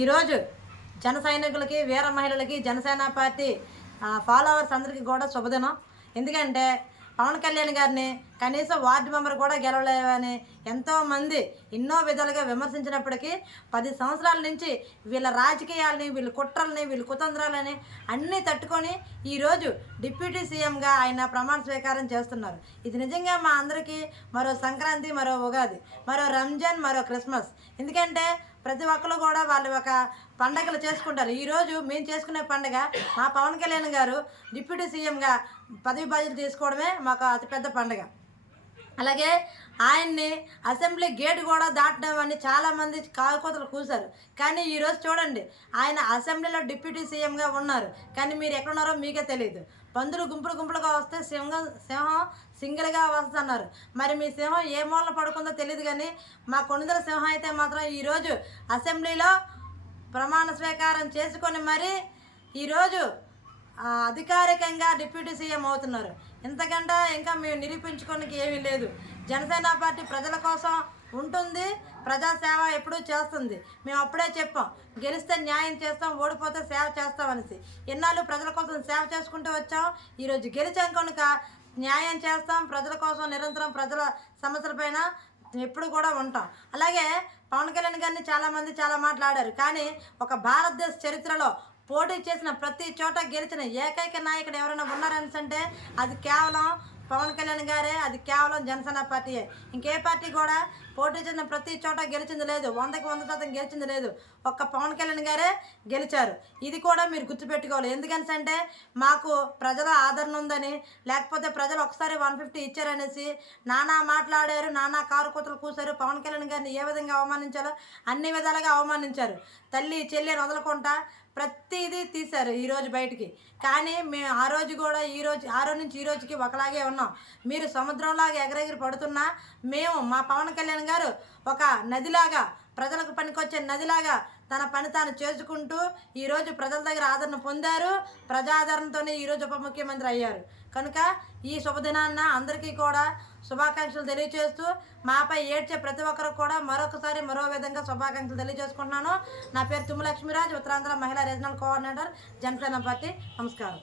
ఈరోజు జన సైనికులకి వీర మహిళలకి జనసేన పార్టీ ఫాలోవర్స్ అందరికీ కూడా శుభదినం. ఎందుకంటే పవన్ కళ్యాణ్ గారిని కనీసం వార్డు మెంబర్ కూడా గెలవలేవని ఎంతోమంది ఎన్నో విధాలుగా విమర్శించినప్పటికీ 10 సంవత్సరాల నుంచి వీళ్ళ రాజకీయాలని, వీళ్ళ కుట్రల్ని, వీళ్ళ కుతంత్రాలని అన్నీ తట్టుకొని ఈరోజు డిప్యూటీ సీఎంగా ఆయన ప్రమాణ స్వీకారం చేస్తున్నారు. ఇది నిజంగా మా అందరికీ మరో సంక్రాంతి, మరో ఉగాది, మరో రంజాన్, మరో క్రిస్మస్. ఎందుకంటే ప్రతి ఒక్కరు కూడా వాళ్ళు ఒక పండగలు చేసుకుంటారు. ఈరోజు మేము చేసుకునే పండుగ మా పవన్ కళ్యాణ్ గారు డిప్యూటీ సీఎంగా పదవి బాధ్యత తీసుకోవడమే మాకు అతిపెద్ద పండుగ. అలాగే ఆయన్ని అసెంబ్లీ గేట్ కూడా దాటడం అని చాలామంది కాకుతలు కూశారు. కానీ ఈరోజు చూడండి, ఆయన అసెంబ్లీలో డిప్యూటీ సీఎంగా ఉన్నారు. కానీ మీరు ఎక్కడున్నారో మీకే తెలియదు. పందులు గుంపులు గుంపులుగా వస్తే సింహం సింగిల్గా వస్తున్నారు. మరి మీ సింహం ఏ మూలన పడుకుందో తెలియదు. కానీ మా కొణిదెల సింహం అయితే మాత్రం ఈరోజు అసెంబ్లీలో ప్రమాణ స్వీకారం చేసుకొని మరి ఈరోజు అధికారికంగా డిప్యూటీ సీఎం అవుతున్నారు. ఇంతకంటే ఇంకా మేము నిరూపించుకోనికి ఏమీ లేదు. జనసేన పార్టీ ప్రజల కోసం ఉంటుంది, ప్రజాసేవ ఎప్పుడూ చేస్తుంది. మేము అప్పుడే చెప్పాం, గెలిస్తే న్యాయం చేస్తాం, ఓడిపోతే సేవ చేస్తామనేసి. ఎన్నాళ్ళు ప్రజల కోసం సేవ చేసుకుంటూ వచ్చాం. ఈరోజు గెలిచాం కనుక న్యాయం చేస్తాం, ప్రజల కోసం నిరంతరం ప్రజల సమస్యలపైన ఎప్పుడు కూడా ఉంటాం. అలాగే పవన్ కళ్యాణ్ గారిని చాలామంది చాలా మాట్లాడారు. కానీ ఒక భారతదేశ చరిత్రలో పోటీ చేసిన ప్రతి చోట గెలిచిన ఏకైక నాయకుడు ఎవరైనా ఉన్నారని అది కేవలం పవన్ కళ్యాణ్ గారే, అది కేవలం జనసేన పార్టీయే. ఇంకే పార్టీ కూడా పోటీ చేసిన ప్రతి చోట గెలిచింది లేదు, 100కి 100% గెలిచింది లేదు. ఒక్క పవన్ కళ్యాణ్ గారే గెలిచారు. ఇది కూడా మీరు గుర్తుపెట్టుకోవాలి. ఎందుకంటే మాకు ప్రజల ఆదరణ ఉందని, లేకపోతే ప్రజలు ఒకసారి 150 ఇచ్చారనేసి నానా మాట్లాడారు, నానా కారు కూతలు కూశారు. పవన్ కళ్యాణ్ గారిని ఏ విధంగా అవమానించాలో అన్ని విధాలుగా అవమానించారు. తల్లి చెల్లి వదలకుండా ప్రతిదీ తీశారు ఈరోజు బయటికి. కానీ మేము ఆ రోజు కూడా ఆ రోజు నుంచి ఈ రోజుకి ఒకలాగే ఉన్నాం. మీరు సముద్రంలాగా ఎగరెగిరి పడుతున్నా మేము మా పవన్ కళ్యాణ్ గారు ఒక నదిలాగా, ప్రజలకు పనికొచ్చే నదిలాగా తన పని తాను చేసుకుంటూ ఈరోజు ప్రజల దగ్గర ఆదరణ పొందారు. ప్రజాదరణతోనే ఈరోజు ఉప ముఖ్యమంత్రి అయ్యారు. కనుక ఈ శుభదినాన్న అందరికీ కూడా శుభాకాంక్షలు తెలియజేస్తూ, మాపై ఏడ్చే ప్రతి ఒక్కరు కూడా మరొకసారి మరో విధంగా శుభాకాంక్షలు తెలియజేసుకుంటున్నాను. నా పేరు తుమ్ము లక్ష్మీరాజ్, ఉత్తరాంధ్ర మహిళా రీజనల్ కోఆర్డినేటర్, జనసేన పార్టీ. నమస్కారం.